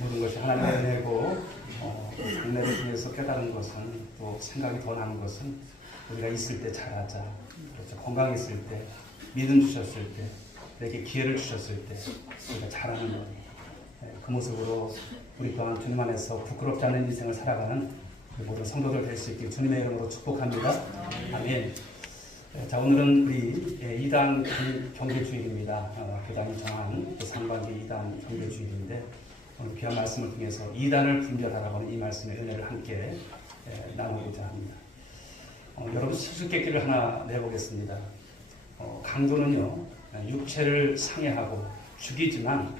모든 것이 하나님의 은혜고 장래를 통해서 깨달은 것은 또 생각이 더 나는 것은 우리가 있을 때 잘하자. 그렇죠. 건강했을 때, 믿음 주셨을 때, 내게 기회를 주셨을 때 우리가 잘하는 것. 그 모습으로 우리 또한 주님 안에서 부끄럽지 않은 인생을 살아가는 모든 성도들 될 수 있길 주님의 이름으로 축복합니다. 아멘. 자, 오늘은 우리 2단 경배주일입니다. 교단이 정한 상반기 2단 경배주일인데 오늘 귀한 말씀을 통해서 2단을 분별하라고 하는 이 말씀의 은혜를 함께 나누고자 합니다. 여러분 수수께끼를 하나 내보겠습니다. 강도는요 육체를 상해하고 죽이지만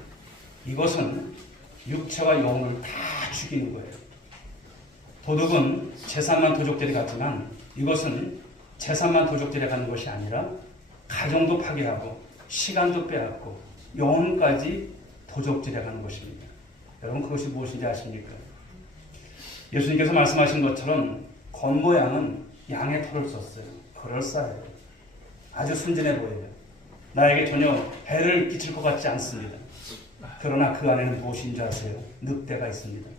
이것은 육체와 영혼을 다 죽이는 거예요. 도둑은 재산만 도적질에 갔지만 이것은 재산만 도적질에 가는 것이 아니라 가정도 파괴하고 시간도 빼앗고 영혼까지 도적질에 가는 것입니다. 여러분 그것이 무엇인지 아십니까? 예수님께서 말씀하신 것처럼 겉모양은 양의 털을 썼어요. 그럴싸해요. 아주 순진해 보여요. 나에게 전혀 해를 끼칠 것 같지 않습니다. 그러나 그 안에는 무엇인 줄 아세요? 늑대가 있습니다.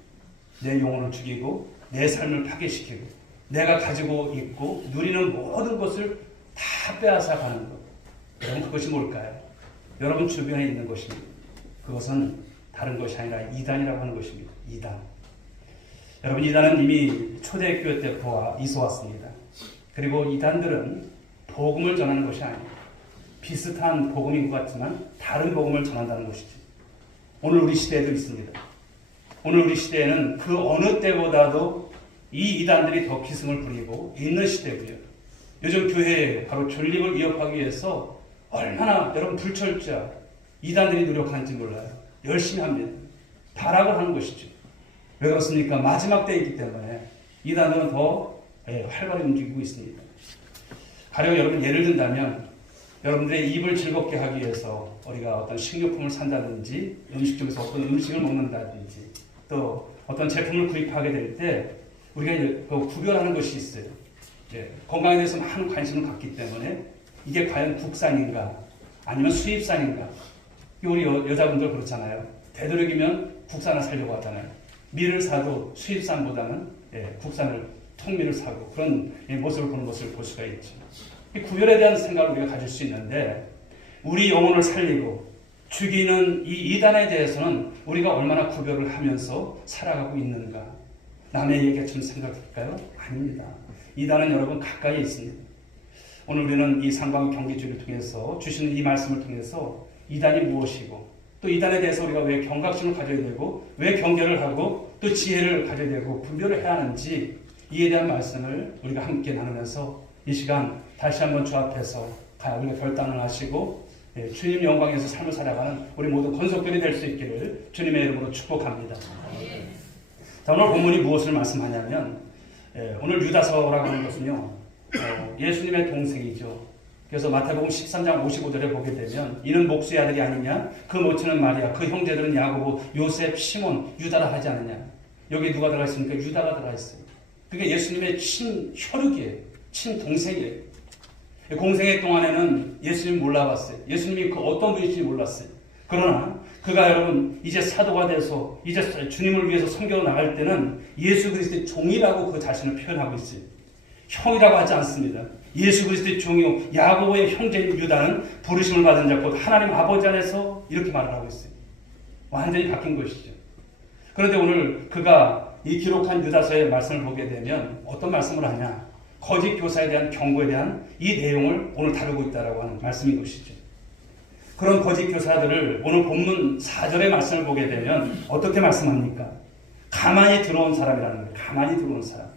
내 영혼을 죽이고 내 삶을 파괴시키고 내가 가지고 있고 누리는 모든 것을 다 빼앗아 가는 것. 여러분 그것이 뭘까요? 여러분 주변에 있는 것입니다. 그것은 다른 것이 아니라 이단이라고 하는 것입니다. 이단. 여러분 이단은 이미 초대교회 때 있어 왔습니다. 그리고 이단들은 복음을 전하는 것이 아니에요. 비슷한 복음인 것 같지만 다른 복음을 전한다는 것이죠. 오늘 우리 시대에도 있습니다. 오늘 우리 시대에는 그 어느 때보다도 이 이단들이 더 기승을 부리고 있는 시대고요. 요즘 교회에 바로 존립을 위협하기 위해서 얼마나 여러분 불철주야 이단들이 노력하는지 몰라요. 열심히 합니다. 발악을 하는 것이죠. 왜 그렇습니까? 마지막 때이기 때문에 이단들은 더 활발히 움직이고 있습니다. 가령 여러분 예를 든다면 여러분들의 입을 즐겁게 하기 위해서 우리가 어떤 식료품을 산다든지 음식 중에서 어떤 음식을 먹는다든지 또 어떤 제품을 구입하게 될 때 우리가 구별하는 것이 있어요. 건강에 대해서 많은 관심을 갖기 때문에 이게 과연 국산인가 아니면 수입산인가. 우리 여자분들 그렇잖아요. 되도록이면 국산을 사려고 하잖아요. 밀을 사도 수입산보다는 국산을 통밀을 사고 그런 모습을 보는 것을 볼 수가 있죠. 이 구별에 대한 생각을 우리가 가질 수 있는데 우리 영혼을 살리고 죽이는 이 이단에 대해서는 우리가 얼마나 구별을 하면서 살아가고 있는가. 남의 얘기처럼 생각할까요? 아닙니다. 이단은 여러분 가까이에 있습니다. 오늘 우리는 이 상방 경계주를 통해서 주시는 이 말씀을 통해서 이단이 무엇이고 또 이단에 대해서 우리가 왜 경각심을 가져야 되고 왜 경계를 하고 또 지혜를 가져야 되고 분별을 해야 하는지 이에 대한 말씀을 우리가 함께 나누면서 이 시간 다시 한번 주 앞에서 우리가 결단을 하시고 주님 영광에서 삶을 살아가는 우리 모두 권속들이 될 수 있기를 주님의 이름으로 축복합니다. 자, 오늘 본문이 무엇을 말씀하냐면 오늘 유다서라고 하는 것은요 예수님의 동생이죠. 그래서 마태복음 13장 55절에 보게 되면 이는 목수의 아들이 아니냐 그 모친은 마리아 그 형제들은 야고보 요셉 시몬 유다라 하지 않느냐. 여기 누가 들어가 있습니까? 유다가 들어가 있어요. 그게 예수님의 친혈육이에요. 친동생이에요. 공생애 동안에는 예수님 몰라봤어요. 예수님이 그 어떤 분이신지 몰랐어요. 그러나 그가 여러분 이제 사도가 돼서 이제 주님을 위해서 섬겨 나갈 때는 예수 그리스도의 종이라고 그 자신을 표현하고 있어요. 형이라고 하지 않습니다. 예수 그리스도의 종이요 야고보의 형제인 유다는 부르심을 받은 자 곧 하나님 아버지 안에서 이렇게 말을 하고 있어요. 완전히 바뀐 것이죠. 그런데 오늘 그가 이 기록한 유다서의 말씀을 보게 되면 어떤 말씀을 하냐. 거짓 교사에 대한 경고에 대한 이 내용을 오늘 다루고 있다라고 하는 말씀인 것이죠. 그런 거짓 교사들을 오늘 본문 4절의 말씀을 보게 되면 어떻게 말씀합니까? 가만히 들어온 사람이라는 거예요. 가만히 들어온 사람.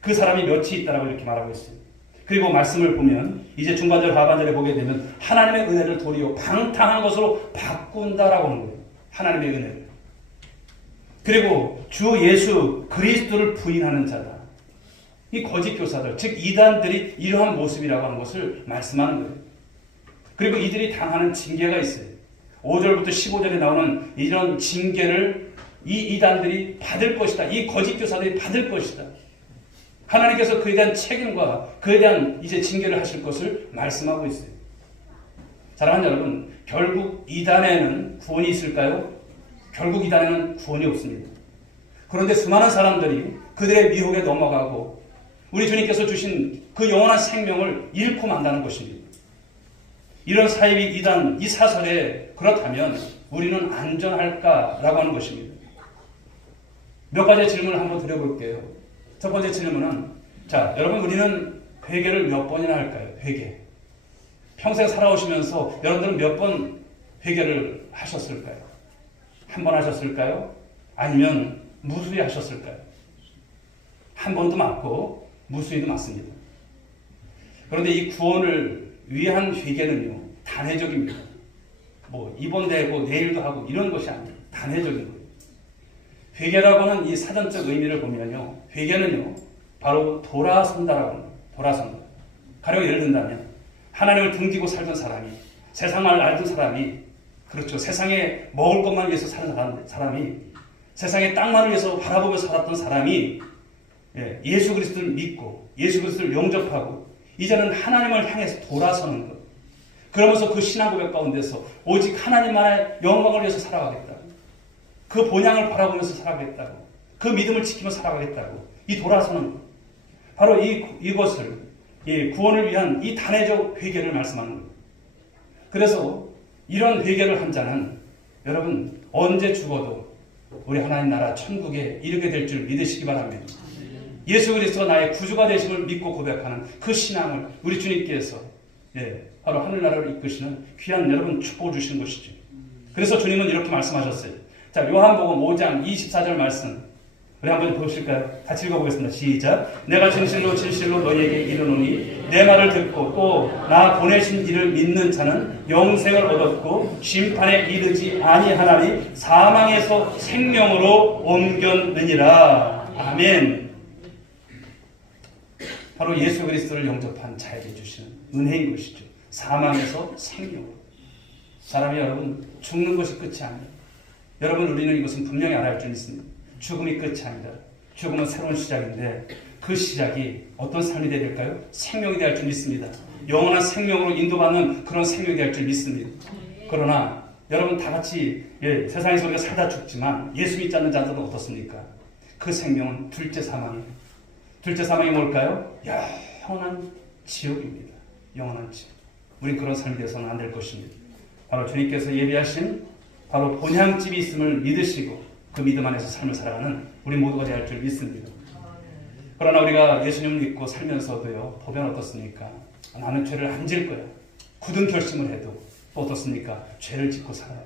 그 사람이 몇이 있다라고 이렇게 말하고 있어요. 그리고 말씀을 보면 이제 중반절 하반절에 보게 되면 하나님의 은혜를 도리어 방탕한 것으로 바꾼다라고 하는 거예요. 하나님의 은혜를. 그리고 주 예수 그리스도를 부인하는 자다. 이 거짓 교사들, 즉 이단들이 이러한 모습이라고 하는 것을 말씀하는 거예요. 그리고 이들이 당하는 징계가 있어요. 5절부터 15절에 나오는 이런 징계를 이 이단들이 받을 것이다. 이 거짓 교사들이 받을 것이다. 하나님께서 그에 대한 책임과 그에 대한 이제 징계를 하실 것을 말씀하고 있어요. 사랑하는 여러분, 결국 이단에는 구원이 있을까요? 결국 이단에는 구원이 없습니다. 그런데 수많은 사람들이 그들의 미혹에 넘어가고 우리 주님께서 주신 그 영원한 생명을 잃고 만다는 것입니다. 이런 사입이 이단, 이 사설에 그렇다면 우리는 안전할까라고 하는 것입니다. 몇 가지 질문을 한번 드려볼게요. 첫 번째 질문은, 자, 여러분, 우리는 회개를 몇 번이나 할까요? 회개. 평생 살아오시면서 여러분들은 몇 번 회개를 하셨을까요? 한 번 하셨을까요? 아니면 무수히 하셨을까요? 한 번도 맞고 무수히도 맞습니다. 그런데 이 구원을 위한 회개는요, 단회적입니다. 뭐 이번 되고 내일도 하고 이런 것이 아니에요. 단회적인 거예요. 회개라고 하는 이 사전적 의미를 보면요, 회개는요 바로 돌아선다라고 합니다. 돌아선다. 가령 예를 든다면 하나님을 등지고 살던 사람이, 세상을 알던 사람이, 그렇죠, 세상에 먹을 것만 위해서 사는 사람이, 세상의 땅만을 위해서 바라보며 살았던 사람이 예수 그리스도를 믿고 예수 그리스도를 영접하고 이제는 하나님을 향해서 돌아서는 것. 그러면서 그 신앙 고백 가운데서 오직 하나님만의 영광을 위해서 살아가겠다고, 그 본향을 바라보면서 살아가겠다고, 그 믿음을 지키며 살아가겠다고, 이 돌아서는 것. 바로 이것을, 이 구원을 위한 이 단회적 회개를 말씀하는 거예요. 그래서 이런 회개를 한 자는 여러분 언제 죽어도 우리 하나님 나라 천국에 이르게 될 줄 믿으시기 바랍니다. 예수 그리스도가 나의 구주가 되심을 믿고 고백하는 그 신앙을 우리 주님께서 바로 하늘나라를 이끄시는 귀한 여러분 축복을 주시는 것이죠. 그래서 주님은 이렇게 말씀하셨어요. 자, 요한복음 5장 24절 말씀 우리 한번 보실까요? 같이 읽어보겠습니다. 시작. 내가 진실로 진실로 너희에게 이르노니 내 말을 듣고 또 나 보내신 이를 믿는 자는 영생을 얻었고 심판에 이르지 아니하나니 사망에서 생명으로 옮겼느니라. 아멘. 바로 예수 그리스도를 영접한 자에게 주시는 은혜인 것이죠. 사망에서 생명으로. 사람이 여러분 죽는 것이 끝이 아니에요. 여러분 우리는 이것은 분명히 알아야 할 줄 믿습니다. 죽음이 끝이 아니다. 죽음은 새로운 시작인데 그 시작이 어떤 삶이 되야 될까요? 생명이 되야 할 줄 믿습니다. 영원한 생명으로 인도받는 그런 생명이 되야 할 줄 믿습니다. 그러나 여러분 다 같이 세상에서 우리가 살다 죽지만 예수 믿지 않는 자들은 어떻습니까? 그 생명은 둘째 사망이에요. 둘째 사망이 뭘까요? 영원한 지옥입니다. 영원한 지옥. 우린 그런 삶이 되어서는 안 될 것입니다. 바로 주님께서 예비하신 바로 본향집이 있음을 믿으시고 그 믿음 안에서 삶을 살아가는 우리 모두가 되어야 할 줄 믿습니다. 그러나 우리가 예수님을 믿고 살면서도요, 보면 어떻습니까? 나는 죄를 안 질 거야. 굳은 결심을 해도 또 어떻습니까? 죄를 짓고 살아요.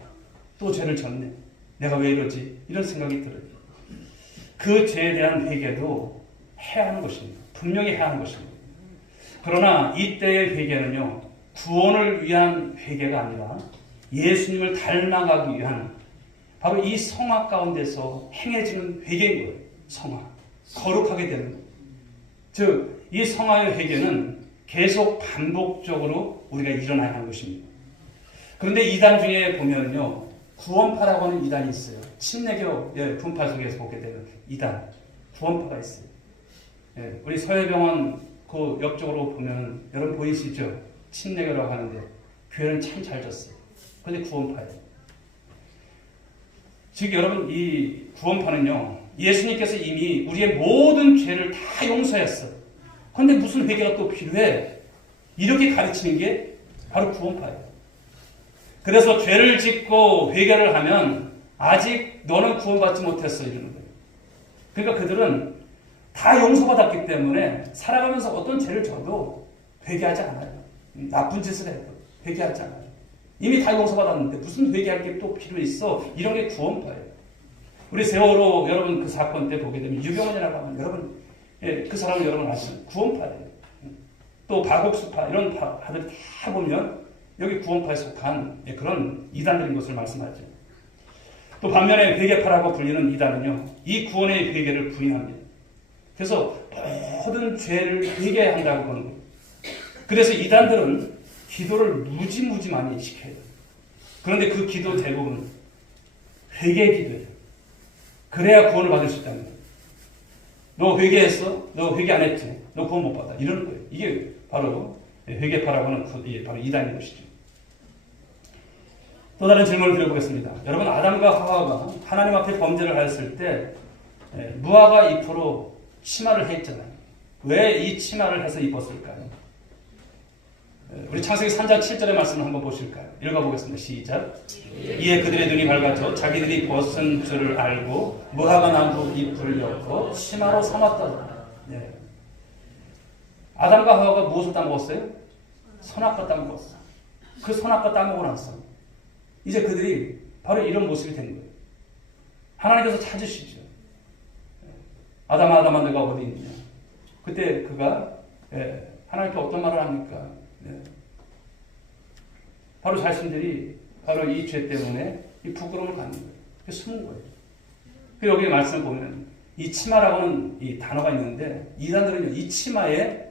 또 죄를 졌네. 내가 왜 이러지? 이런 생각이 들어요. 그 죄에 대한 회개도 해야 하는 것입니다. 분명히 해야 하는 것입니다. 그러나 이때의 회개는요, 구원을 위한 회개가 아니라 예수님을 닮아가기 위한 바로 이 성화 가운데서 행해지는 회개인 거예요. 성화. 거룩하게 되는 거예요. 즉, 이 성화의 회개는 계속 반복적으로 우리가 일어나야 하는 것입니다. 그런데 이단 중에 보면요, 구원파라고 하는 이단이 있어요. 침례교 분파 속에서 보게 되는 이단, 구원파가 있어요. 우리 서해병원 그 옆쪽으로 보면 여러분 보이시죠? 침례교라고 하는데 교회는 참 잘 졌어요. 그런데 구원파예요. 즉 여러분 이 구원파는요, 예수님께서 이미 우리의 모든 죄를 다 용서했어. 그런데 무슨 회개가 또 필요해? 이렇게 가르치는 게 바로 구원파예요. 그래서 죄를 짓고 회개를 하면 아직 너는 구원받지 못했어 이러는 거예요. 그러니까 그들은 다 용서받았기 때문에 살아가면서 어떤 죄를 져도 회개하지 않아요. 나쁜 짓을 해도 회개하지 않아요. 이미 다 용서받았는데 무슨 회개할 게 또 필요 있어? 이런 게 구원파예요. 우리 세월호 여러분 그 사건 때 보게 되면 유병원이라고 하면 여러분 그 사람을 여러분 아시는 구원파예요. 또 박옥수파 이런 파들 다 보면 여기 구원파에 속한 그런 이단들인 것을 말씀하죠. 또 반면에 회개파라고 불리는 이단은요, 이 구원의 회개를 부인합니다. 그래서 모든 죄를 회개해야 한다고 하는 거예요. 그래서 이단들은 기도를 무지무지 많이 시켜요. 그런데 그 기도 대부분 회개 기도예요. 그래야 구원을 받을 수 있다는 거예요. 너 회개했어? 너 회개 안 했지? 너 구원 못 받아. 이러는 거예요. 이게 바로 회개파라고 하는 바로 이단인 것이죠. 또 다른 질문을 드려보겠습니다. 여러분, 아담과 하와가 하나님 앞에 범죄를 하였을 때 무화과 잎으로 치마를 했잖아요. 왜 이 치마를 해서 입었을까요? 우리 창세기 3장 7절의 말씀을 한번 보실까요? 읽어보겠습니다. 시작. 이에 그들의 눈이 밝아져 자기들이 벗은 줄을 알고 무화과 나무 잎을 엮고 치마로 삼았다. 네. 아담과 하와가 무엇을 따먹었어요? 선악과 따먹었어요. 그 선악과 따먹고 나서 이제 그들이 바로 이런 모습이 된 거예요. 하나님께서 찾으시죠. 아담아, 아담아, 너가 어디 있느냐? 그때 그가 하나님께 어떤 말을 합니까? 바로 자신들이 바로 이 죄 때문에 이 부끄러움을 갖는 거예요. 숨은 거예요. 여기 말씀을 보면 이 치마라고는 이 단어가 있는데 이단들은 이 치마에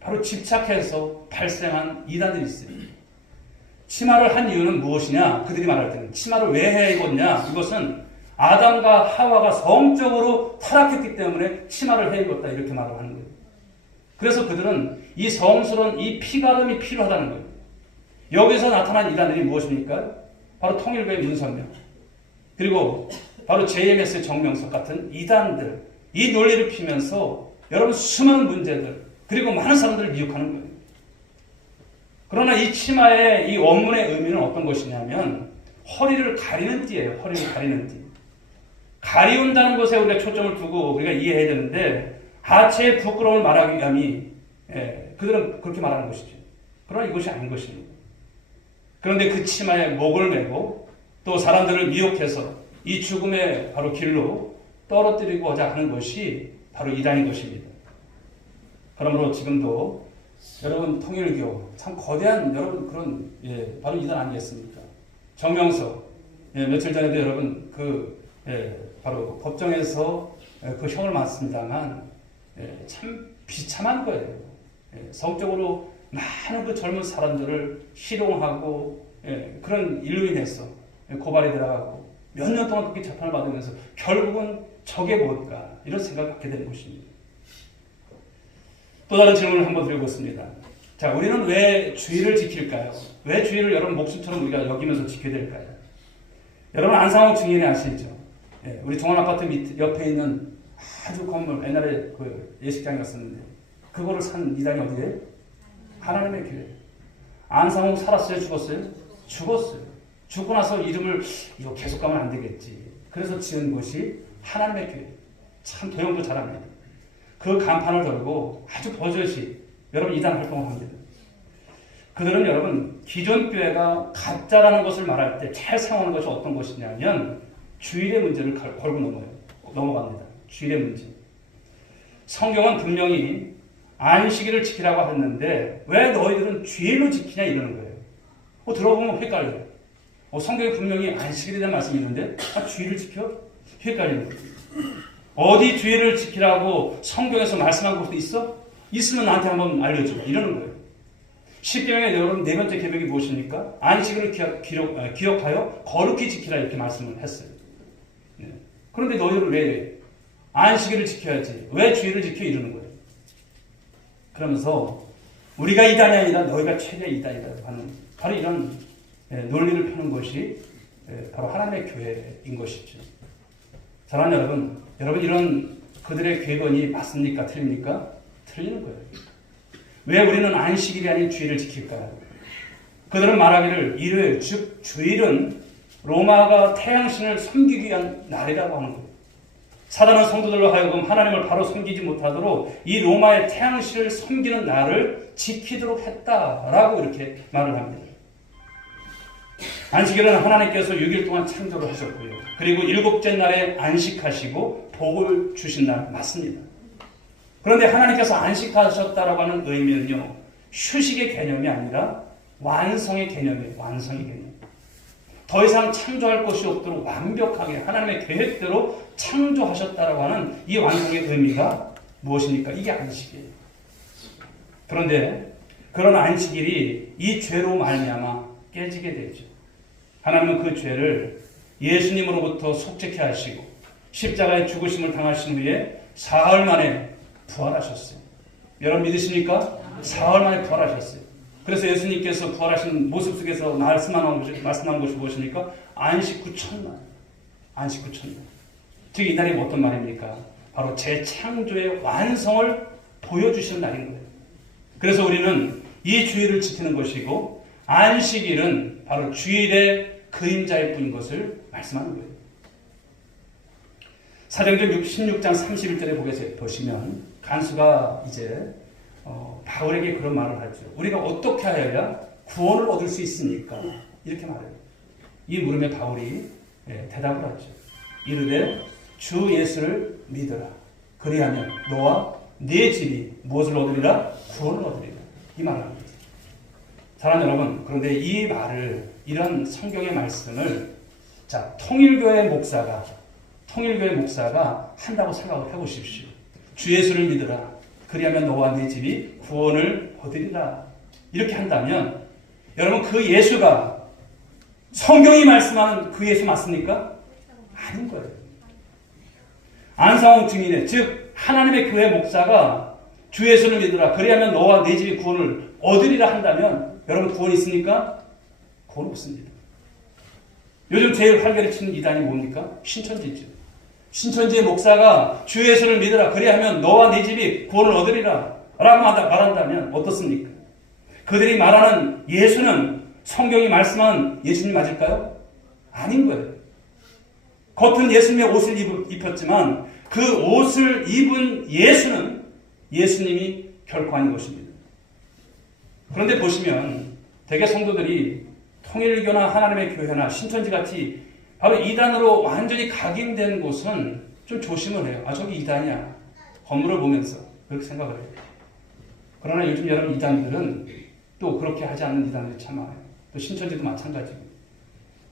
바로 집착해서 발생한 이단들이 있어요. 치마를 한 이유는 무엇이냐? 그들이 말할 때는 치마를 왜 해 입었냐? 이것은 아담과 하와가 성적으로 타락했기 때문에 치마를 해 입었다 이렇게 말을 하는 거예요. 그래서 그들은 이 성스러운 이 피가름이 필요하다는 거예요. 여기서 나타난 이단들이 무엇입니까? 바로 통일교의 문선명 그리고 바로 JMS의 정명석 같은 이단들 이 논리를 피면서 여러분 수많은 문제들 그리고 많은 사람들을 미혹하는 거예요. 그러나 이 치마의 이 원문의 의미는 어떤 것이냐면 허리를 가리는 띠예요. 허리를 가리는 띠. 가리운다는 것에 우리가 초점을 두고 우리가 이해해야 되는데 하체의 부끄러움을 말하기 위함이 그들은 그렇게 말하는 것이죠. 그러나 이것이 아닌 것입니다. 그런데 그 치마에 목을 메고 또 사람들을 미혹해서 이 죽음의 바로 길로 떨어뜨리고자 하는 것이 바로 이단인 것입니다. 그러므로 지금도 여러분 통일교 참 거대한 여러분 그런 바로 이단 아니겠습니까? 정명석 며칠 전에도 여러분 바로 법정에서 그 형을 맞습니다만 참 비참한 거예요. 성적으로 많은 그 젊은 사람들을 희롱하고 그런 일로 인해서 고발이 들어가고 몇 년 동안 그렇게 재판을 받으면서 결국은 저게 뭘까 이런 생각을 갖게 되는 것입니다. 또 다른 질문을 한번 드려보겠습니다. 자, 우리는 왜 주의를 지킬까요? 왜 주의를 여러분 목숨처럼 우리가 여기면서 지켜야 될까요? 여러분 안상홍 증인이 아시죠? 우리 종안아파트 밑 옆에 있는 아주 건물 옛날에 그 예식장이었었는데 그거를 산 이단이 어디에? 하나님의 교회. 안상홍 살았어요? 죽었어요? 죽었어요. 죽고 나서 이름을 이거 계속 가면 안 되겠지. 그래서 지은 곳이 하나님의 교회. 참 도용도 잘합니다. 그 간판을 걸고 아주 버젓이 여러분 이단 활동을 합니다. 그들은 여러분 기존 교회가 가짜라는 것을 말할 때 잘 사용하는 것이 어떤 것이냐면 주일의 문제를 걸고 넘어갑니다. 주일의 문제. 성경은 분명히 안식일을 지키라고 했는데 왜 너희들은 주일로 지키냐 이러는 거예요. 들어보면 헷갈려요. 성경에 분명히 안식일에 대한 말씀이 있는데 주일을 지켜? 헷갈리는 거예요. 어디 주일을 지키라고 성경에서 말씀한 것도 있어? 있으면 나한테 한번 알려줘. 이러는 거예요. 십계명의 여러분 네 번째 계명이 무엇입니까? 안식일을 기억하여 거룩히 지키라 이렇게 말씀을 했어요. 그런데 너희들은 왜 안식일을 지켜야지? 왜 주일을 지켜? 이러는 거예요. 그러면서 우리가 이단이 아니라 너희가 최대 이단이라고 하는 바로 이런 논리를 펴는 것이 바로 하나님의 교회인 것이죠. 사랑하는 여러분 이런 그들의 궤변이 맞습니까? 틀립니까? 틀리는 거예요. 왜 우리는 안식일이 아닌 주일을 지킬까요? 그들은 말하기를 일요일, 즉 주일은 로마가 태양신을 섬기기 위한 날이라고 하는 거예요. 사단은 성도들로 하여금 하나님을 바로 섬기지 못하도록 이 로마의 태양신을 섬기는 날을 지키도록 했다라고 이렇게 말을 합니다. 안식일은 하나님께서 6일 동안 창조를 하셨고요. 그리고 일곱째 날에 안식하시고 복을 주신 날 맞습니다. 그런데 하나님께서 안식하셨다라고 하는 의미는요. 휴식의 개념이 아니라 완성의 개념이에요. 완성의 개념. 더 이상 창조할 것이 없도록 완벽하게 하나님의 계획대로 창조하셨다라고 하는 이 완성의 의미가 무엇입니까? 이게 안식이에요. 그런데 그런 안식일이 이 죄로 말미암아 깨지게 되죠. 하나님은 그 죄를 예수님으로부터 속죄케 하시고 십자가의 죽으심을 당하신 후에 사흘 만에 부활하셨어요. 여러분 믿으십니까? 사흘 만에 부활하셨어요. 그래서 예수님께서 부활하신 모습 속에서 말씀하는 것이 무엇입니까? 안식 후 첫날. 안식 후 첫날. 즉 이날이 어떤 말입니까? 바로 재창조의 완성을 보여주시는 날인 거예요. 그래서 우리는 이 주일을 지키는 것이고 안식일은 바로 주일의 그림자일 뿐인 것을 말씀하는 거예요. 사도행전 16장 31절에 보시면 간수가 이제 바울에게 그런 말을 하죠. 우리가 어떻게 하여야 구원을 얻을 수 있습니까? 이렇게 말해요. 이 물음에 바울이 대답을 하죠. 이르되 주 예수를 믿어라. 그리하면 너와 네 집이 무엇을 얻으리라? 구원을 얻으리라. 이 말을 합니다. 사랑하는 여러분, 그런데 이 말을, 이런 성경의 말씀을 통일교회 목사가 한다고 생각을 해보십시오. 주 예수를 믿으라. 그리하면 너와 네 집이 구원을 얻으리라. 이렇게 한다면 여러분, 그 예수가 성경이 말씀하는 그 예수 맞습니까? 아닌 거예요. 안상홍 증인의, 즉 하나님의 교회 목사가 주 예수를 믿으라. 그리하면 너와 네 집이 구원을 얻으리라 한다면 여러분, 구원이 있습니까? 구원 없습니다. 요즘 제일 활개를 치는 이단이 뭡니까? 신천지죠. 신천지의 목사가 주 예수를 믿으라. 그리하면 너와 네 집이 구원을 얻으리라 라고 말한다면 어떻습니까? 그들이 말하는 예수는 성경이 말씀한 예수님 맞을까요? 아닌 거예요. 겉은 예수님의 옷을 입혔지만 그 옷을 입은 예수는 예수님이 결코 아닌 것입니다. 그런데 보시면 대개 성도들이 통일교나 하나님의 교회나 신천지같이 바로 이단으로 완전히 각인된 곳은 좀 조심을 해요. 저기 이단이야. 건물을 보면서 그렇게 생각을 해요. 그러나 요즘 여러분, 이단들은 또 그렇게 하지 않는 이단들이 참 많아요. 또 신천지도 마찬가지고.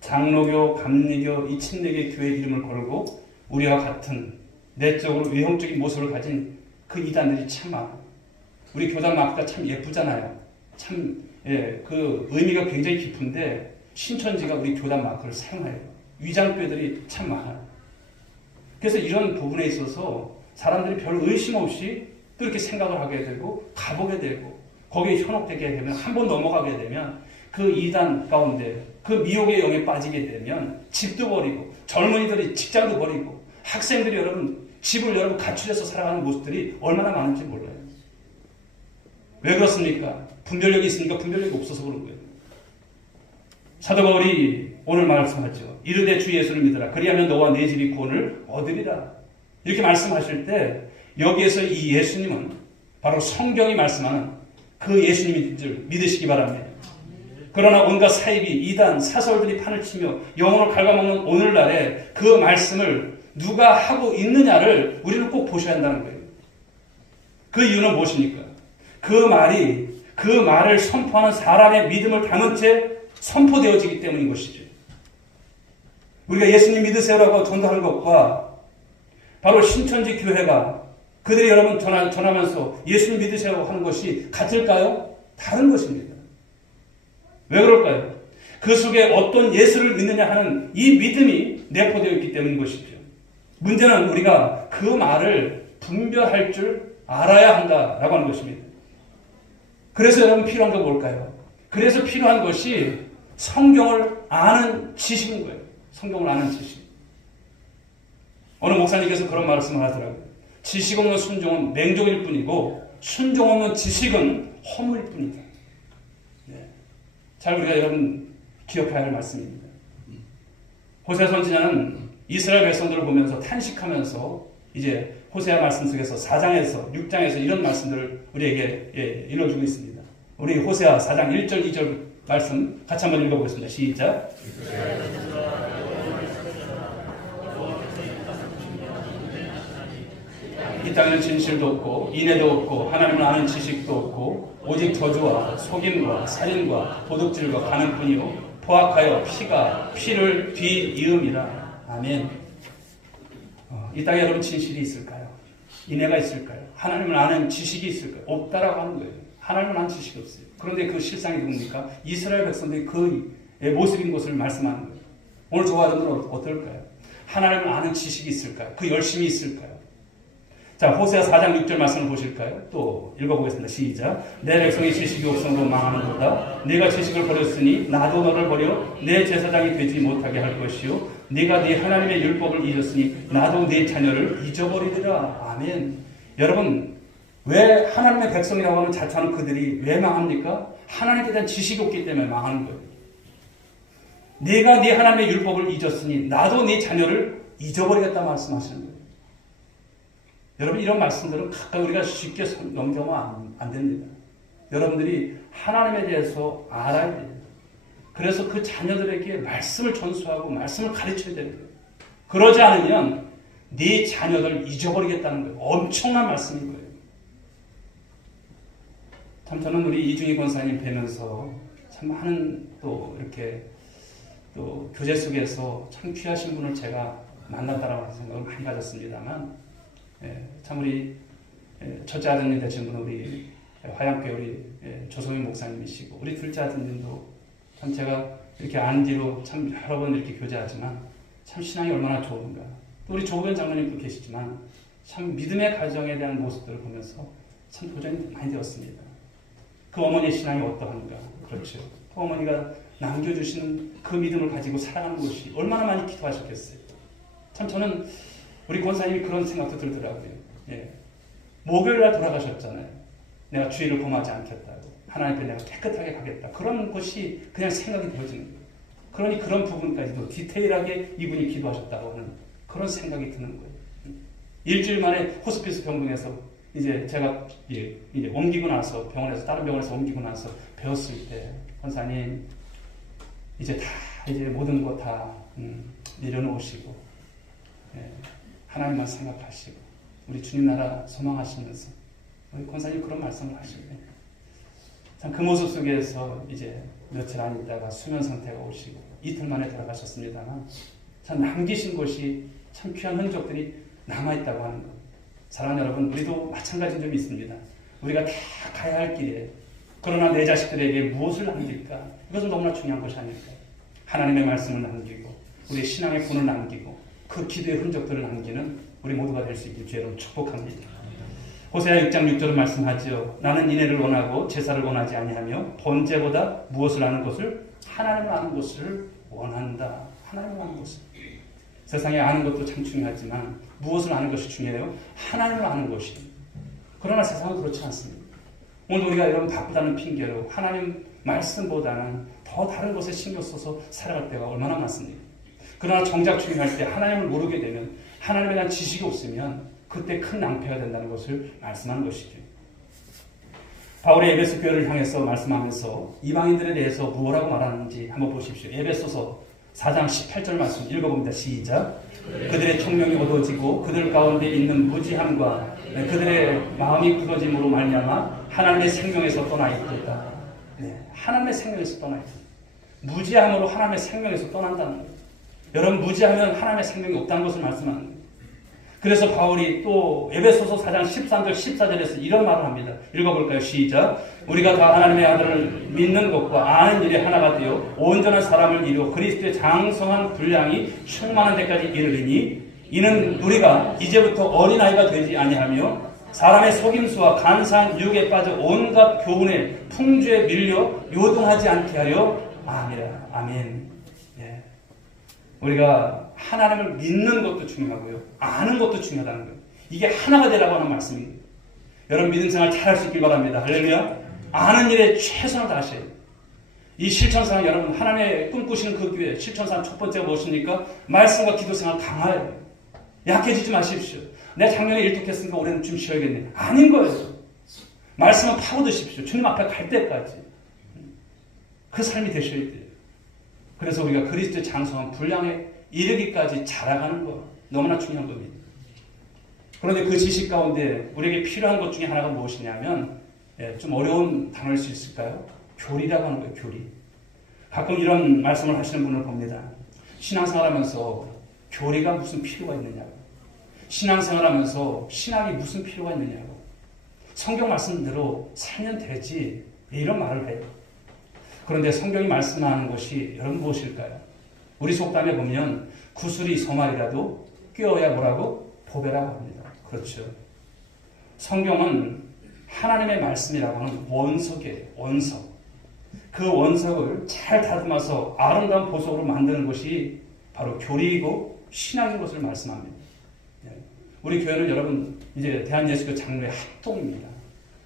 장로교, 감리교, 이 침례계 교회 이름을 걸고 우리와 같은 내적으로 외형적인 모습을 가진 그 이단들이 참 많아요. 우리 교단 마크가 참 예쁘잖아요. 참, 그 의미가 굉장히 깊은데 신천지가 우리 교단 마크를 사용해요. 위장죄들이 참 많아요. 그래서 이런 부분에 있어서 사람들이 별 의심 없이 또 이렇게 생각을 하게 되고 가보게 되고 거기에 현혹되게 되면, 한 번 넘어가게 되면 그 이단 가운데 그 미혹의 영에 빠지게 되면 집도 버리고 젊은이들이 직장도 버리고 학생들이 여러분 집을 여러분 가출해서 살아가는 모습들이 얼마나 많은지 몰라요. 왜 그렇습니까? 분별력이 있으니까 분별력이 없어서 그런 거예요. 사도 바울이 오늘 말씀하죠. 이르되 주 예수를 믿으라. 그리하면 너와 네 집이 구원을 얻으리라. 이렇게 말씀하실 때 여기에서 이 예수님은 바로 성경이 말씀하는 그 예수님인 줄 믿으시기 바랍니다. 그러나 온갖 사이비, 이단, 사설들이 판을 치며 영혼을 갉아먹는 오늘날에 그 말씀을 누가 하고 있느냐를 우리는 꼭 보셔야 한다는 거예요. 그 이유는 무엇입니까? 그 말을 선포하는 사람의 믿음을 담은 채 선포되어지기 때문인 것이죠. 우리가 예수님 믿으세요라고 전도하는 것과 바로 신천지 교회가 그들이 여러분 전하면서 예수님 믿으세요 하는 것이 같을까요? 다른 것입니다. 왜 그럴까요? 그 속에 어떤 예수를 믿느냐 하는 이 믿음이 내포되어 있기 때문인 것이죠. 문제는 우리가 그 말을 분별할 줄 알아야 한다라고 하는 것입니다. 그래서 여러분 필요한 건 뭘까요? 그래서 필요한 것이 성경을 아는 지식인 거예요. 성경을 아는 지식. 어느 목사님께서 그런 말씀을 하더라고요. 지식 없는 순종은 맹종일 뿐이고 순종 없는 지식은 허물일 뿐이다. 네. 잘 우리가 여러분 기억해야 할 말씀입니다. 호세아 선지자는 이스라엘 백성들을 보면서 탄식하면서 이제 호세아 말씀 속에서 4장에서 6장에서 이런 말씀들을 우리에게 일러주고 있습니다. 우리 호세아 4장 1절 2절 말씀 같이 한번 읽어보겠습니다. 시작. 이 땅에는 진실도 없고 인애도 없고 하나님을 아는 지식도 없고 오직 저주와 속임과 살인과 도둑질과 가는뿐이요 포악하여 피가 피를 뒤이음이라. 아멘. 이 땅에 여러분 진실이 있을까요? 인애가 있을까요? 하나님을 아는 지식이 있을까요? 없다라고 하는 거예요. 하나님을 아는 지식이 없어요. 그런데 그 실상이 누굽니까? 이스라엘 백성들이 그 모습인 것을 말씀하는 거예요. 오늘 저와 여러분들은 어떨까요? 하나님을 아는 지식이 있을까요? 그 열심이 있을까요? 자, 자, 호세아 4장 6절 말씀을 보실까요? 또 읽어보겠습니다. 시작. 내 백성이 지식이 없음으로 망하는도다. 네가 지식을 버렸으니 나도 너를 버려 내 제사장이 되지 못하게 할 것이요 네가 네 하나님의 율법을 잊었으니 나도 네 자녀를 잊어버리리라. 아멘. 여러분, 왜 하나님의 백성이라고 하는 자처하는 그들이 왜 망합니까? 하나님에 대한 지식이 없기 때문에 망하는 거예요. 네가 네 하나님의 율법을 잊었으니 나도 네 자녀를 잊어버리겠다 말씀하시는 거예요. 여러분, 이런 말씀들은 가까이 우리가 쉽게 넘겨면 안 됩니다. 여러분들이 하나님에 대해서 알아야 돼요. 그래서 그 자녀들에게 말씀을 전수하고 말씀을 가르쳐야 되는 거예요. 그러지 않으면 네 자녀들 잊어버리겠다는 거예요. 엄청난 말씀인 거예요. 참 저는 우리 이중희 권사님 뵈면서 참 많은 또 이렇게 또 교제 속에서 참 귀하신 분을 제가 만났다라고 생각을 많이 가졌습니다만, 참 우리 첫째 아드님 되신 분은 우리 화양교회 우리 조성희 목사님이시고, 우리 둘째 아드님도 참 제가 이렇게 안 뒤로 참 여러 번 이렇게 교제하지만 참 신앙이 얼마나 좋은가. 또 우리 조국현 장로님도 계시지만 참 믿음의 가정에 대한 모습들을 보면서 참 도전이 많이 되었습니다. 그 어머니의 신앙이 어떠한가. 그렇죠. 그 어머니가 남겨주시는 그 믿음을 가지고 살아가는 것이 얼마나 많이 기도하셨겠어요. 참 저는 우리 권사님이 그런 생각도 들더라고요. 목요일날 돌아가셨잖아요. 내가 주의를 범하지 않겠다고. 하나님께 내가 깨끗하게 가겠다. 그런 것이 그냥 생각이 되어지는 거예요. 그러니 그런 부분까지도 디테일하게 이분이 기도하셨다고 하는 그런 생각이 드는 거예요. 일주일 만에 호스피스 병동에서 이제 제가 이제 옮기고 나서 병원에서 다른 병원에서 옮기고 나서 배웠을 때, 권사님 이제 다 이제 모든 거 다 내려놓으시고 하나님만 생각하시고 우리 주님 나라 소망하시면서 우리 권사님 그런 말씀을 하시고요. 참 그 모습 속에서 이제 며칠 안 있다가 수면 상태가 오시고 이틀 만에 돌아가셨습니다만, 참 남기신 것이 참 귀한 흔적들이 남아있다고 하는 것. 사랑하는 여러분, 우리도 마찬가지 점이 있습니다. 우리가 다 가야 할 길에, 그러나 내 자식들에게 무엇을 남길까? 이것은 너무나 중요한 것이 아닐까요? 하나님의 말씀을 남기고 우리의 신앙의 본을 남기고 그 기도의 흔적들을 남기는 우리 모두가 될 수 있길 주의로 축복합니다. 호세아 6장 6절은 말씀하지요. 나는 인애를 원하고 제사를 원하지 아니하며 번제보다 무엇을 아는 것을, 하나님을 아는 것을 원한다. 하나님을 아는 것을. 세상에 아는 것도 참 중요하지만 무엇을 아는 것이 중요해요? 하나님을 아는 것이. 그러나 세상은 그렇지 않습니다. 오늘 우리가 이런 바쁘다는 핑계로 하나님 말씀보다는 더 다른 것에 신경 써서 살아갈 때가 얼마나 많습니까? 그러나 정작 중요할 때 하나님을 모르게 되면, 하나님에 대한 지식이 없으면 그때 큰 낭패가 된다는 것을 말씀하는 것이죠. 바울의 에베소 교회를 향해서 말씀하면서 이방인들에 대해서 무엇라고 말하는지 한번 보십시오. 에베소서 4장 18절 말씀 읽어봅니다. 시작. 그들의 총명이 어두워지고 그들 가운데 있는 무지함과 그들의 마음이 굳어짐으로 말미암아 하나님의 생명에서 떠나 있다. 하나님의 생명에서 떠나 있다. 무지함으로 하나님의 생명에서 떠난다는 거예요. 여러분, 무지하면 하나님의 생명이 없다는 것을 말씀하는 거예요. 그래서 바울이 또 에베소서 4장 13절 14절에서 이런 말을 합니다. 읽어볼까요? 시작. 우리가 다 하나님의 아들을 믿는 것과 아는 일에 하나가 되어 온전한 사람을 이루어 그리스도의 장성한 분량이 충만한 데까지 이르리니, 이는 우리가 이제부터 어린아이가 되지 아니하며 사람의 속임수와 간사한 유혹에 빠져 온갖 교훈의 풍주에 밀려 요동하지 않게 하려 아니라. 아멘. 우리가 하나님을 믿는 것도 중요하고요, 아는 것도 중요하다는 거예요. 이게 하나가 되라고 하는 말씀입니다. 여러분, 믿음 생활 잘할 수 있길 바랍니다. 할렐루야. 아는 일에 최선을 다하셔야 돼요. 이 실천상, 여러분 하나님의 꿈꾸시는 그 교회 실천상 첫 번째가 무엇입니까? 말씀과 기도 생활 강화해야 돼요. 약해지지 마십시오. 내가 작년에 일독했으니까 올해는 좀 쉬어야겠네. 아닌 거예요. 말씀은 파고드십시오. 주님 앞에 갈 때까지. 그 삶이 되셔야 돼요. 그래서 우리가 그리스도의 장성한 분량에 이르기까지 자라가는 것, 너무나 중요한 겁니다. 그런데 그 지식 가운데 우리에게 필요한 것 중에 하나가 무엇이냐면, 좀 어려운 단어일 수 있을까요? 교리라고 하는 거예요. 교리. 가끔 이런 말씀을 하시는 분을 봅니다. 신앙생활하면서 교리가 무슨 필요가 있느냐고. 신앙생활하면서 신학이 무슨 필요가 있느냐고. 성경 말씀대로 살면 되지, 이런 말을 해요. 그런데 성경이 말씀하는 것이 여러분 무엇일까요? 우리 속담에 보면 구슬이 서말이라도 꿰어야 뭐라고? 보배라고 합니다. 그렇죠. 성경은 하나님의 말씀이라고 하는 원석이에요. 원석. 그 원석을 잘 다듬어서 아름다운 보석으로 만드는 것이 바로 교리이고 신학인 것을 말씀합니다. 우리 교회는 여러분 이제 대한예수교 장로의 합동입니다.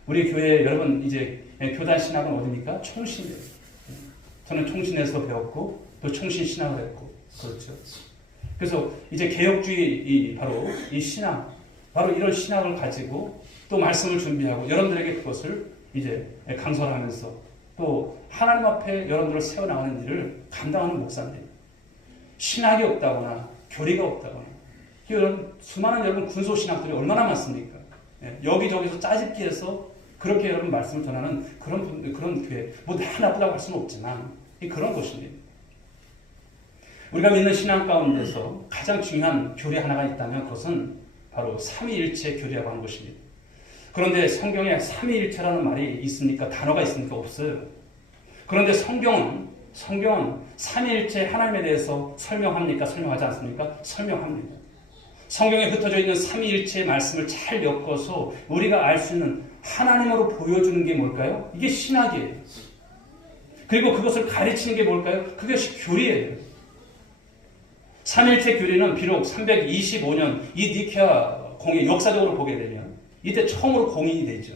우리 교회 여러분 이제 교단 신학은 어디입니까? 총신이에요. 저는 총신에서 배웠고 또 총신 신학을 했고 그렇죠. 그래서 이제 개혁주의 바로 이 신학 바로 이런 신학을 가지고 또 말씀을 준비하고 여러분들에게 그것을 이제 강설하면서 또 하나님 앞에 여러분들을 세워나가는 일을 감당하는 목사님. 신학이 없다거나 교리가 없다거나 이런 수많은 여러분 군소신학들이 얼마나 많습니까? 여기저기서 짜집기해서 그렇게 여러분 말씀을 전하는 그런 교회. 뭐 다 나쁘다고 할 수는 없지만 그런 것입니다. 우리가 믿는 신앙 가운데서 가장 중요한 교리 하나가 있다면 그것은 바로 삼위일체 교리라고 하는 것입니다. 그런데 성경에 삼위일체라는 말이 있습니까? 단어가 있습니까? 없어요. 그런데 성경은 삼위일체 하나님에 대해서 설명합니까? 설명하지 않습니까? 설명합니다. 성경에 흩어져 있는 삼위일체의 말씀을 잘 엮어서 우리가 알 수 있는 하나님으로 보여주는 게 뭘까요? 이게 신학이에요. 그리고 그것을 가르치는 게 뭘까요? 그것이 교리예요. 삼위일체 교리는 비록 325년 이 니케아 공의 역사적으로 보게 되면 이때 처음으로 공인이 되죠.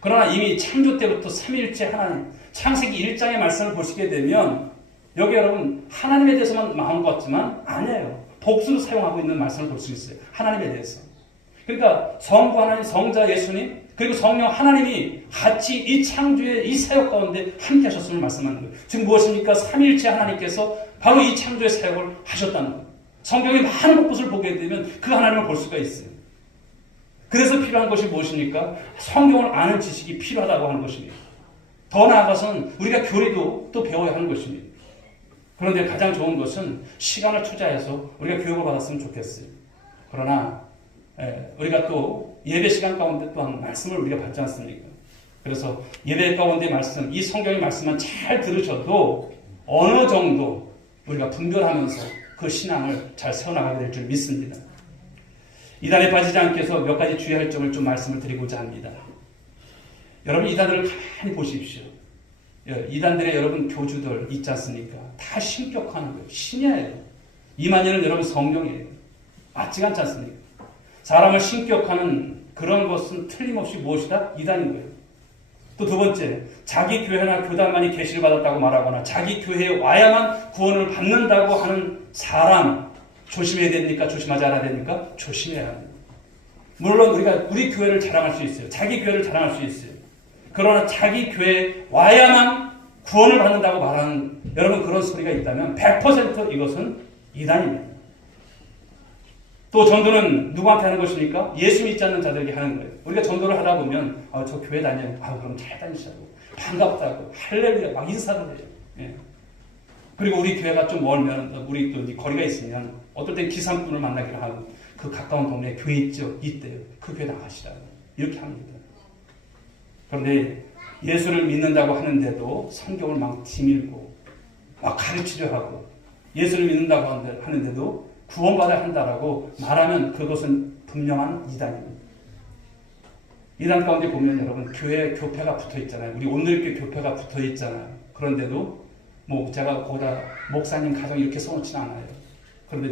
그러나 이미 창조 때부터 삼위일체 하나님, 창세기 1장의 말씀을 보시게 되면 여기 여러분 하나님에 대해서만 나온 것 같지만 아니에요. 복수로 사용하고 있는 말씀을 볼 수 있어요. 하나님에 대해서. 그러니까 성부 하나님, 성자 예수님, 그리고 성령 하나님이 같이 이 창조의 이 사역 가운데 함께 하셨음을 말씀하는 거예요. 즉 무엇입니까? 삼위일체 하나님께서 바로 이 창조의 사역을 하셨다는 거예요. 성경의 많은 곳을 보게 되면 그 하나님을 볼 수가 있어요. 그래서 필요한 것이 무엇입니까? 성경을 아는 지식이 필요하다고 하는 것입니다. 더 나아가서는 우리가 교리도 또 배워야 하는 것입니다. 그런데 가장 좋은 것은 시간을 투자해서 우리가 교육을 받았으면 좋겠어요. 그러나 우리가 또 예배 시간 가운데 또한 말씀을 우리가 받지 않습니까? 그래서 예배 가운데 말씀, 이 성경의 말씀만 잘 들으셔도 어느 정도 우리가 분별하면서 그 신앙을 잘 세워나가게 될 줄 믿습니다. 이단에 빠지지 않기 위해서 몇 가지 주의할 점을 좀 말씀을 드리고자 합니다. 여러분 이단들을 가만히 보십시오. 이단들의 여러분 교주들 있지 않습니까? 다 신격화하는 거예요. 신이에요. 이만희는 여러분 성령이에요. 맞지가 않지 않습니까? 사람을 신격화하는 그런 것은 틀림없이 무엇이다? 이단인 거예요. 또 두 번째, 자기 교회나 교단만이 계시를 받았다고 말하거나 자기 교회에 와야만 구원을 받는다고 하는 사람 조심해야 됩니까? 조심하지 않아야 됩니까? 조심해야 합니다. 물론 우리 교회를 자랑할 수 있어요. 자기 교회를 자랑할 수 있어요. 그러나 자기 교회에 와야만 구원을 받는다고 말하는 여러분 그런 소리가 있다면 100% 이것은 이단입니다. 또 전도는 누구한테 하는 것입니까? 예수 믿지 않는 자들에게 하는 거예요. 우리가 전도를 하다 보면 저 교회 다녀요. 그럼 잘 다니시라고. 반갑다고. 할렐루야. 막 인사를 해요. 예. 그리고 우리 교회가 좀 멀면 우리 또 거리가 있으면 어떨 땐 기상꾼을 만나기로 하고 그 가까운 동네에 교회 있죠? 있대요. 그 교회 나가시라고. 이렇게 합니다. 그런데 예수를 믿는다고 하는데도 성경을 막 뒤밀고 막 가르치려 하고 예수를 믿는다고 하는데도 구원받아야 한다라고 말하면 그것은 분명한 이단입니다. 이단 가운데 보면 여러분 교회 교패가 붙어 있잖아요. 우리 오늘교회 교패가 붙어 있잖아요. 그런데도 뭐 제가 거기다 목사님 가정 이렇게 써놓지는 않아요. 그런데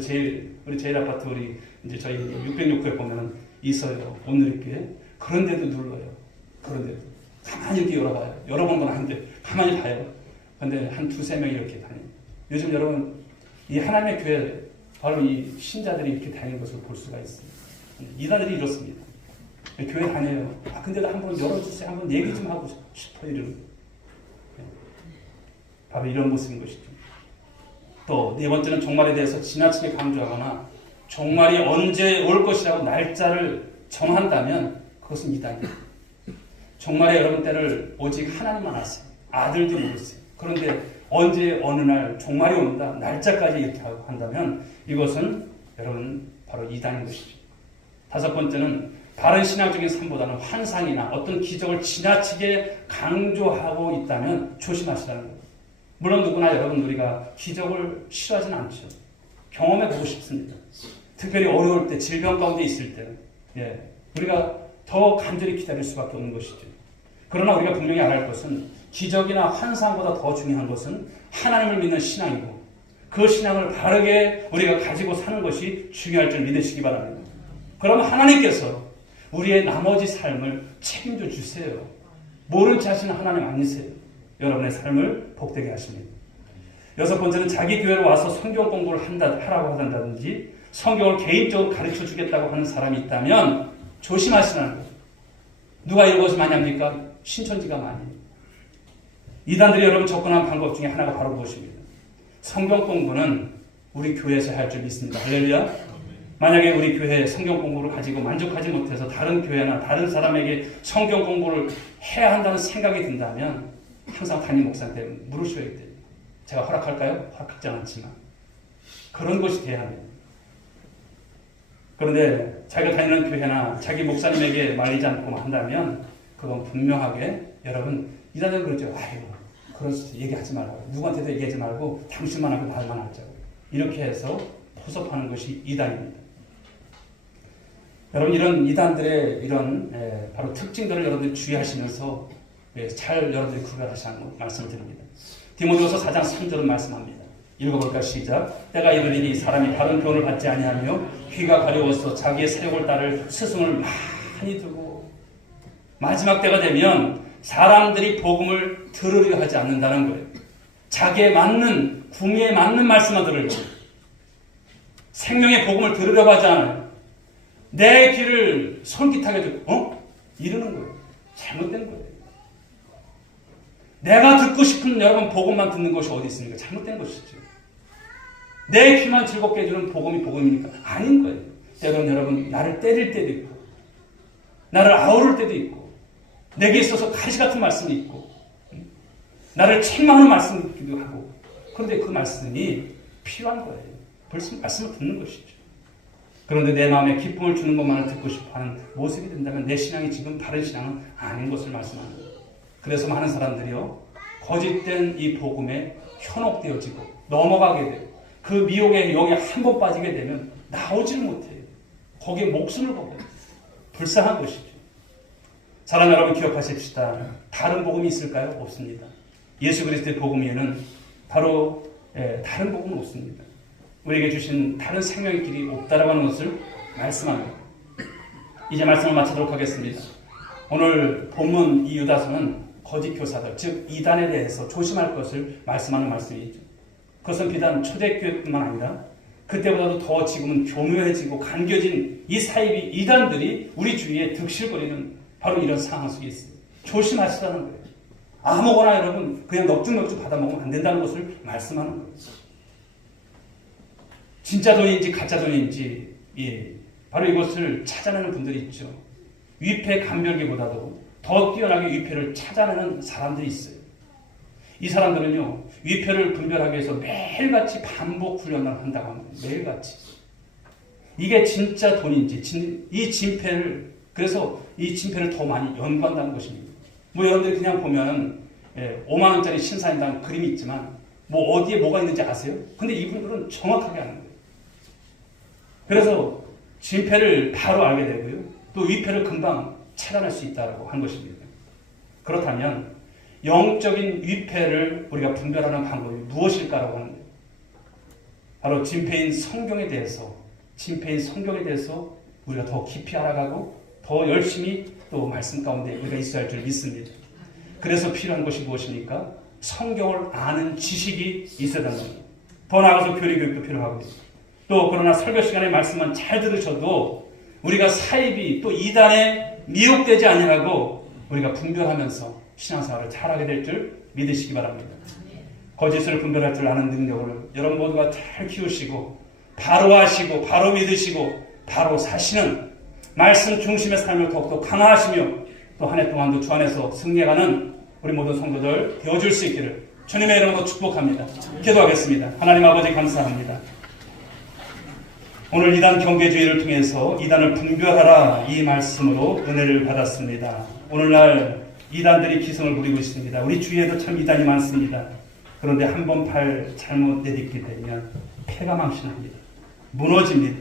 우리 제일 아파트 우리 이제 저희 606호에 보면은 있어요. 오늘교회. 그런데도 눌러요. 그런데도 가만히 이렇게 열어봐요. 열어본 건 아닌데 가만히 봐요. 근데 한 두세 명이 이렇게 다녀요. 요즘 여러분 이 하나님의 교회 바로 이 신자들이 이렇게 다니는 것을 볼 수가 있어요. 이단들이 이렇습니다. 교회 다녀요. 근데도 한번 열어주세요. 한번 얘기 좀 하고 싶어요. 이러는 바로 이런 모습인 것이죠. 또 네 번째는 종말에 대해서 지나치게 강조하거나 종말이 언제 올 것이라고 날짜를 정한다면 그것은 이단이에요. 종말의 여러분 때를 오직 하나님만 아세요. 아들도 모르세요. 그런데 언제 어느 날 종말이 온다 날짜까지 이렇게 한다면 이것은 여러분 바로 이단인 것이죠. 다섯 번째는 바른 신앙적인 삶보다는 환상이나 어떤 기적을 지나치게 강조하고 있다면 조심하시라는 거예요. 물론 누구나 여러분 우리가 기적을 싫어하지는 않죠. 경험해보고 싶습니다. 특별히 어려울 때 질병 가운데 있을 때 우리가 더 간절히 기다릴 수밖에 없는 것이죠. 그러나 우리가 분명히 알아야 할 것은 기적이나 환상보다 더 중요한 것은 하나님을 믿는 신앙이고 그 신앙을 바르게 우리가 가지고 사는 것이 중요할 줄 믿으시기 바랍니다. 그럼 하나님께서 우리의 나머지 삶을 책임져 주세요. 모른 자신은 하나님 아니세요. 여러분의 삶을 복되게 하십니다. 여섯 번째는 자기 교회로 와서 성경 공부를 하라고 한다든지 성경을 개인적으로 가르쳐 주겠다고 하는 사람이 있다면 조심하시라는 거예요. 누가 이런 것을 많이 합니까? 신천지가 많이. 이단들이 여러분 접근한 방법 중에 하나가 바로 그것입니다. 성경 공부는 우리 교회에서 할 줄 믿습니다. 할렐루야. 만약에 우리 교회에 성경 공부를 가지고 만족하지 못해서 다른 교회나 다른 사람에게 성경 공부를 해야 한다는 생각이 든다면 항상 담임 목사한테 물으셔야 돼요. 제가 허락할까요? 허락하지 않지만 그런 것이 돼야 합니다. 그런데 자기가 다니는 교회나 자기 목사님에게 말리지 않고 한다면 그건 분명하게 여러분 이단은 그러죠. 아이고 그럴 수 얘기하지 말라고. 누구한테도 얘기하지 말고 당신만 하고 나만 하자고. 이렇게 해서 포섭하는 것이 이단입니다. 여러분 이런 이단들의 이런 바로 특징들을 여러분들이 주의하시면서 잘 여러분들이 구별하시라는 말씀을 드립니다. 디모데후서 4장 3절은 말씀합니다. 읽어볼까 시작. 때가 이르리니 사람이 바른 교훈을 받지 아니하며 귀가 가려워서 자기의 세력을 따를 스승을 많이 두고 마지막 때가 되면 사람들이 복음을 들으려 하지 않는다는 거예요. 자기에 맞는 구미에 맞는 말씀만 들으려고 생명의 복음을 들으려고 하지 않아요. 내 귀를 솔깃하게 듣고 이러는 거예요. 잘못된 거예요. 내가 듣고 싶은 여러분 복음만 듣는 것이 어디 있습니까? 잘못된 것이죠. 내 귀만 즐겁게 해주는 복음이 복음이니까 아닌 거예요. 때로는 여러분 나를 때릴 때도 있고 나를 아우를 때도 있고 내게 있어서 가시 같은 말씀이 있고 나를 책망하는 말씀이기도 하고 그런데 그 말씀이 필요한 거예요. 벌써 말씀을 듣는 것이죠. 그런데 내 마음에 기쁨을 주는 것만을 듣고 싶어하는 모습이 된다면 내 신앙이 지금 바른 신앙은 아닌 것을 말씀하는 거예요. 그래서 많은 사람들이요 거짓된 이 복음에 현혹되어지고 넘어가게 돼요. 그 미혹의 영에 한 번 빠지게 되면 나오지를 못해요. 거기에 목숨을 걸어요. 불쌍한 것이죠. 사랑 여러분 기억하십시다. 다른 복음이 있을까요? 없습니다. 예수 그리스도의 복음 외에는 바로 다른 복음은 없습니다. 우리에게 주신 다른 생명의 길이 없다라고 하는 것을 말씀합니다. 이제 말씀을 마치도록 하겠습니다. 오늘 본문 이 유다서는 거짓 교사들, 즉 이단에 대해서 조심할 것을 말씀하는 말씀이죠. 그것은 비단 초대교회뿐만 아니라 그때보다도 더 지금은 교묘해지고 간겨진 이 사이비 이단들이 우리 주위에 득실거리는 바로 이런 상황 속에 있습니다. 조심하시라는 거예요. 아무거나 여러분 그냥 넉죽넉죽 받아먹으면 안 된다는 것을 말씀하는 거예요. 진짜 돈인지 가짜 돈인지 바로 이것을 찾아내는 분들이 있죠. 위패 감별기보다도 더 뛰어나게 위패를 찾아내는 사람들이 있어요. 이 사람들은요 위패를 분별하기 위해서 매일같이 반복 훈련을 한다고 합니다. 매일같이. 이게 진짜 돈인지 이 진패를 그래서 이 진패를 더 많이 연구한다는 것입니다. 뭐 여러분들이 그냥 보면 5만 원짜리 신사임당 그림이 있지만 뭐 어디에 뭐가 있는지 아세요? 근데 이분들은 정확하게 아는 거예요. 그래서 진패를 바로 알게 되고요. 또 위패를 금방 찾아낼 수 있다고 한 것입니다. 그렇다면 영적인 위패를 우리가 분별하는 방법이 무엇일까라고 하는 거예요. 바로 진패인 성경에 대해서 우리가 더 깊이 알아가고 더 열심히 또 말씀 가운데 우리가 있어야 할 줄 믿습니다. 그래서 필요한 것이 무엇입니까? 성경을 아는 지식이 있어야 된다. 더 나아가서 교리교육도 필요하고 또 그러나 설교 시간에 말씀만 잘 들으셔도 우리가 사이비 또 이단에 미혹되지 아니하고 우리가 분별하면서 신앙생활을 잘하게 될 줄 믿으시기 바랍니다. 거짓을 분별할 줄 아는 능력을 여러분 모두가 잘 키우시고 바로 하시고 바로 믿으시고 바로 사시는 말씀 중심의 삶을 더욱더 강화하시며 또 한 해 동안도 주 안에서 승리해가는 우리 모든 성도들 되어줄 수 있기를 주님의 이름으로 축복합니다. 기도하겠습니다. 하나님 아버지 감사합니다. 오늘 이단 경계주의를 통해서 이단을 분별하라 이 말씀으로 은혜를 받았습니다. 오늘날 이단들이 기승을 부리고 있습니다. 우리 주위에도 참 이단이 많습니다. 그런데 한 번 팔 잘못 내딛게 되면 패가 망신합니다. 무너집니다.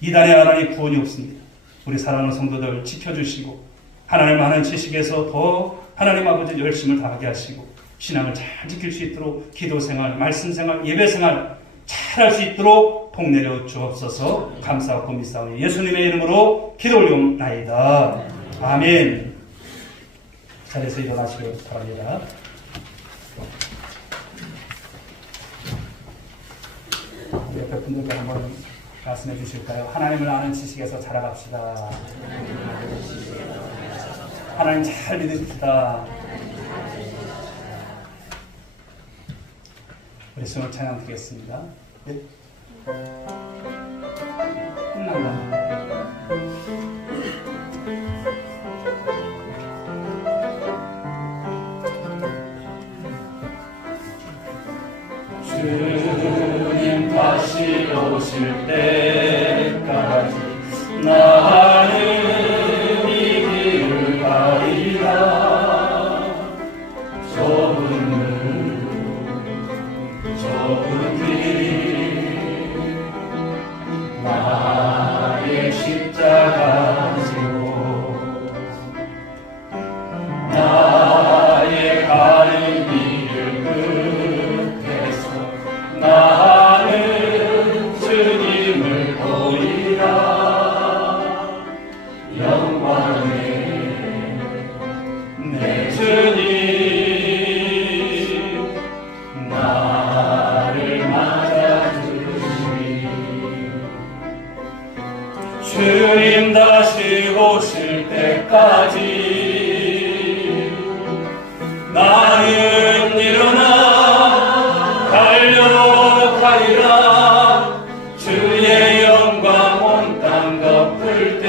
이단의 아란이 구원이 없습니다. 우리 사랑하는 성도들 지켜주시고 하나님 아는 지식에서 더 하나님 아버지 열심을 다하게 하시고 신앙을 잘 지킬 수 있도록 기도생활, 말씀생활, 예배생활 잘 할 수 있도록 복내려 주옵소서. 감사하고 믿사오니 예수님의 이름으로 기도 올리옵나이다. 아멘. 자리에서 일어나시길 바랍니다. 옆에 분들께 한번 말씀해 주실까요? 하나님을 아는 지식에서 자라갑시다. 하나님 잘 믿으십시다. 우리 손을 찬양 드리겠습니다. 네? 주님 다시 오실 때까지 나는 이 길을 가리라. 좁은 길 나의 십자가 지고 나의 가는 길을 끝에서 나는 주님을 보리라. 영광의 내 주님 나를 맞아주시니 주님 다시 오실 때까지 나는 일어나 달려가리라. 주의 영광 온 땅 덮을 때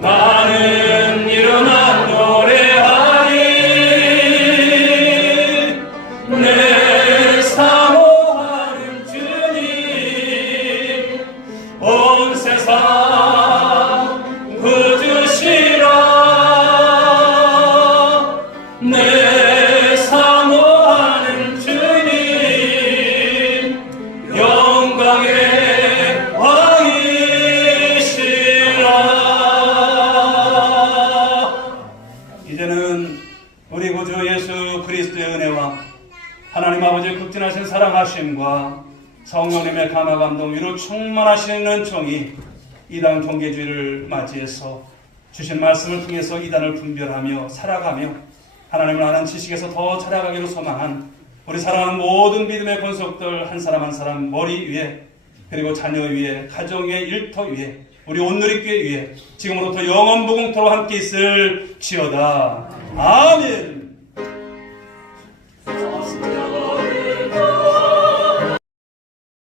나는 일어나 노래하리. 내 사모하는 주님 온 세상 구주시라. 내 사모하는 주님 영광의 왕이시라. 이제는 우리 구주 예수 그리스도의 은혜와 하나님 아버지의 극진하신 사랑하심과 성령님의 감화 감동 위로 충만하시는 은총이 이단 경계주의를 맞이해서 주신 말씀을 통해서 이단을 분별하며 살아가며 하나님을 아는 지식에서 더 자라가기로 소망한 우리 사랑하는 모든 믿음의 권속들 한 사람 한 사람 머리 위에 그리고 자녀 위에 가정 위에 일터 위에 우리 온누리교회 위에 지금으로부터 영원 무궁토로 함께 있을 지어다. 아멘.